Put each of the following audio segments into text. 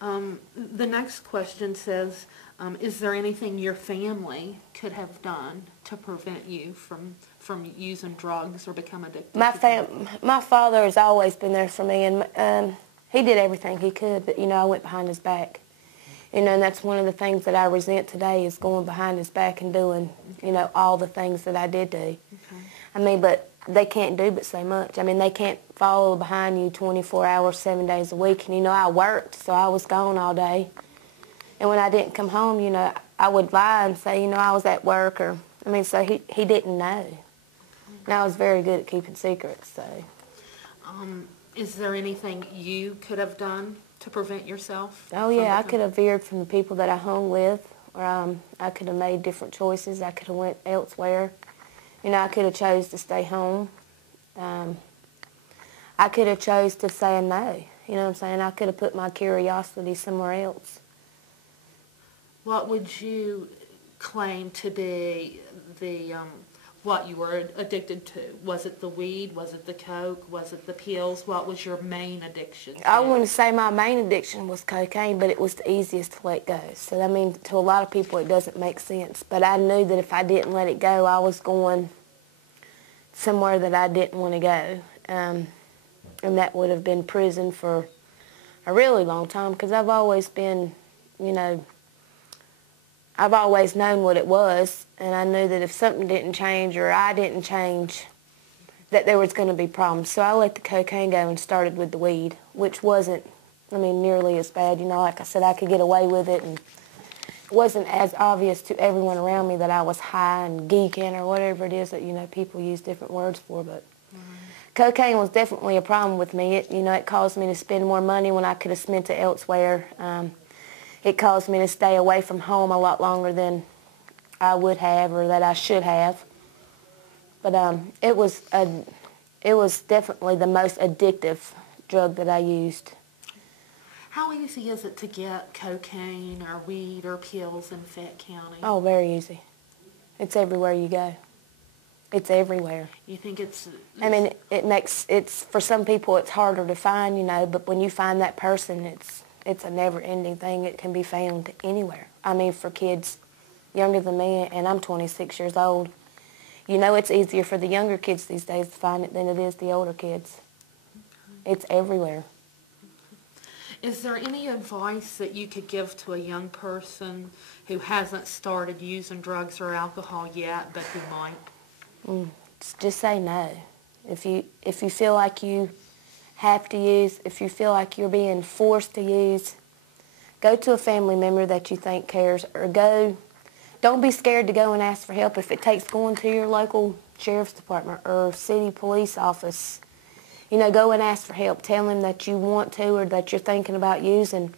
The next question says, is there anything your family could have done to prevent you from using drugs or become addicted to drugs? My father has always been there for me, and he did everything he could, but, I went behind his back. And that's one of the things that I resent today is going behind his back and doing, all the things that I did do. Okay. But they can't do but so much. They can't follow behind you 24 hours, 7 days a week. And, I worked, so I was gone all day. And when I didn't come home, I would lie and say, I was at work. So he didn't know. And I was very good at keeping secrets, so. Is there anything you could have done to prevent yourself? Oh, yeah, I could have veered from the people that I hung with, or I could have made different choices. I could have went elsewhere. I could have chose to stay home. I could have chose to say no. You know what I'm saying? I could have put my curiosity somewhere else. What would you claim to be what you were addicted to? Was it the weed? Was it the coke? Was it the pills? What was your main addiction to? I wouldn't say my main addiction was cocaine, but it was the easiest to let go. So, to a lot of people it doesn't make sense. But I knew that if I didn't let it go, I was going somewhere that I didn't want to go. And that would have been prison for a really long time because I've always been, I've always known what it was, and I knew that if something didn't change or I didn't change, that there was going to be problems. So I let the cocaine go and started with the weed, which wasn't, nearly as bad. Like I said, I could get away with it, and it wasn't as obvious to everyone around me that I was high and geeking or whatever it is that, people use different words for, but cocaine was definitely a problem with me. It caused me to spend more money when I could have spent it elsewhere. It caused me to stay away from home a lot longer than I would have or that I should have. But it was definitely the most addictive drug that I used. How easy is it to get cocaine or weed or pills in Fayette County? Oh, very easy. It's everywhere you go. It's everywhere. You think it's... it's for some people it's harder to find, but when you find that person, it's a never-ending thing. It can be found anywhere. For kids younger than me, and I'm 26 years old, it's easier for the younger kids these days to find it than it is the older kids. Okay. It's everywhere. Is there any advice that you could give to a young person who hasn't started using drugs or alcohol yet, but who might? Just say no. If you feel like you have to use, if you feel like you're being forced to use, go to a family member that you think cares, or don't be scared to go and ask for help. If it takes going to your local sheriff's department or city police office, go and ask for help. Tell them that you want to or that you're thinking about using,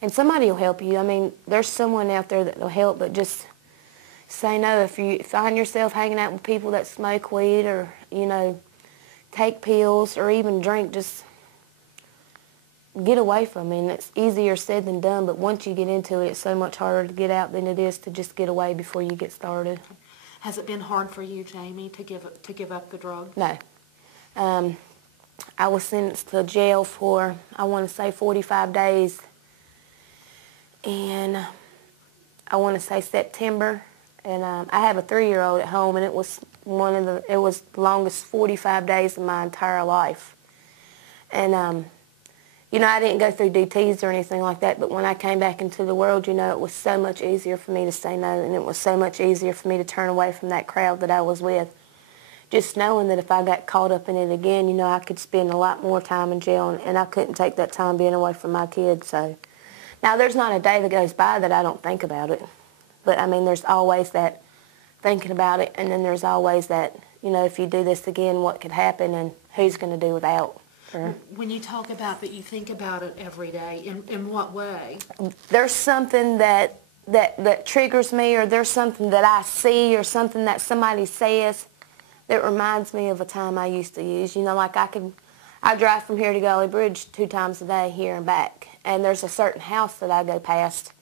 and somebody will help you. There's someone out there that will help, but just say no. If you find yourself hanging out with people that smoke weed or, take pills or even drink, just get away from it. It's easier said than done, but once you get into it, it's so much harder to get out than it is to just get away before you get started. Has it been hard for you, Jamie, to give up the drug? No. I was sentenced to jail for, I want to say, 45 days. And I want to say September. And I have a 3-year-old at home, and it was the longest 45 days of my entire life. And, I didn't go through DTs or anything like that, but when I came back into the world, it was so much easier for me to say no, and it was so much easier for me to turn away from that crowd that I was with. Just knowing that if I got caught up in it again, I could spend a lot more time in jail, and I couldn't take that time being away from my kids. So now there's not a day that goes by that I don't think about it. But, there's always that thinking about it, and then there's always that, if you do this again, what could happen and who's going to do without. When you talk about that, you think about it every day. In what way? There's something that triggers me, or there's something that I see or something that somebody says that reminds me of a time I used to use. Like I drive from here to Gully Bridge 2 times a day here and back, and there's a certain house that I go past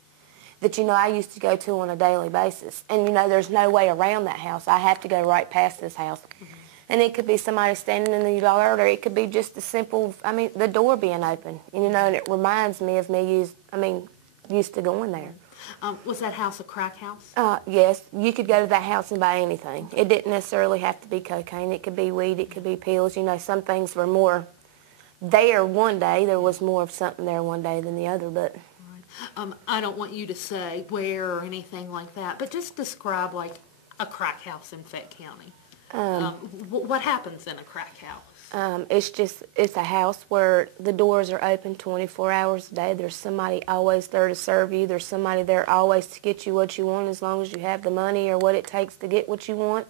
that, I used to go to on a daily basis. And, there's no way around that house. I have to go right past this house. Mm-hmm. And it could be somebody standing in the yard, or it could be just a simple, the door being open. And, and it reminds me of me used to going there. Was that house a crack house? Yes, you could go to that house and buy anything. It didn't necessarily have to be cocaine. It could be weed. It could be pills. Some things were more there one day. There was more of something there one day than the other, but... I don't want you to say where or anything like that, but just describe like a crack house in Fayette County. What happens in a crack house? It's a house where the doors are open 24 hours a day. There's somebody always there to serve you. There's somebody there always to get you what you want, as long as you have the money or what it takes to get what you want.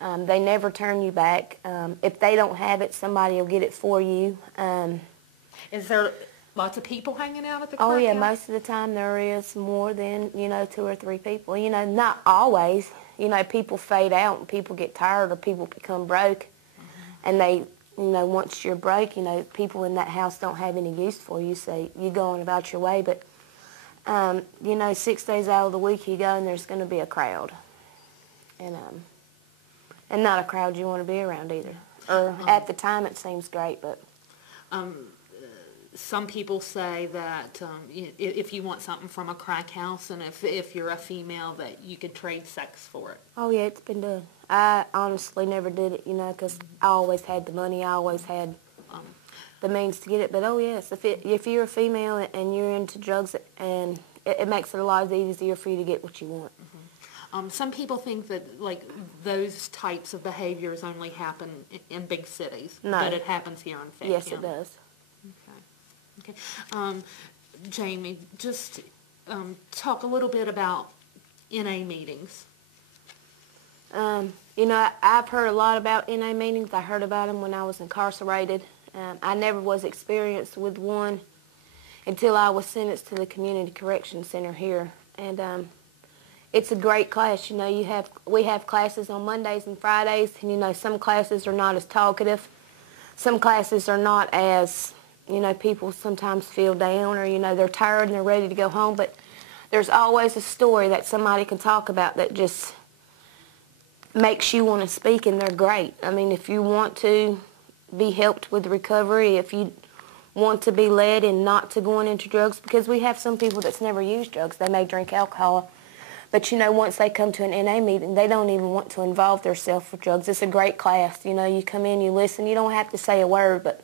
They never turn you back. If they don't have it, somebody will get it for you. Is there lots of people hanging out at the crack Oh, yeah, house? most of the time there is more than, 2 or 3 people. Not always. People fade out and people get tired or people become broke. And they, once you're broke, people in that house don't have any use for you, so you go on about your way. But, 6 days out of the week you go and there's going to be a crowd. And not a crowd you want to be around either. Or at the time it seems great, but... Some people say that if you want something from a crack house, and if you're a female, that you could trade sex for it. Oh, yeah, it's been done. I honestly never did it, because I always had the money. I always had the means to get it. But, oh, yes, if you're a female and you're into drugs, and it makes it a lot easier for you to get what you want. Some people think that, like, those types of behaviors only happen in big cities. No. But it happens here in Fayette Yes, County. it does. Okay. Jamie, just talk a little bit about NA meetings. I've heard a lot about NA meetings. I heard about them when I was incarcerated. I never was experienced with one until I was sentenced to the Community Correction Center here. And it's a great class. We have classes on Mondays and Fridays, and some classes are not as talkative. Some classes are not as... people sometimes feel down or, they're tired and they're ready to go home, but there's always a story that somebody can talk about that just makes you want to speak, and they're great. If you want to be helped with recovery, if you want to be led and not to going into drugs, because we have some people that's never used drugs. They may drink alcohol, but, once they come to an NA meeting, they don't even want to involve themselves with drugs. It's a great class. You come in, you listen. You don't have to say a word, but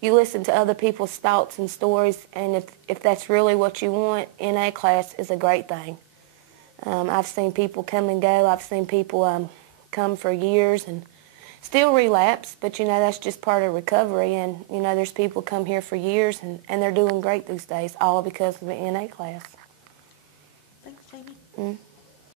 you listen to other people's thoughts and stories, and if that's really what you want, NA class is a great thing. I've seen people come and go. I've seen people come for years and still relapse, but, that's just part of recovery. And, there's people come here for years, and they're doing great these days, all because of the NA class. Thanks, Jamie. Mm.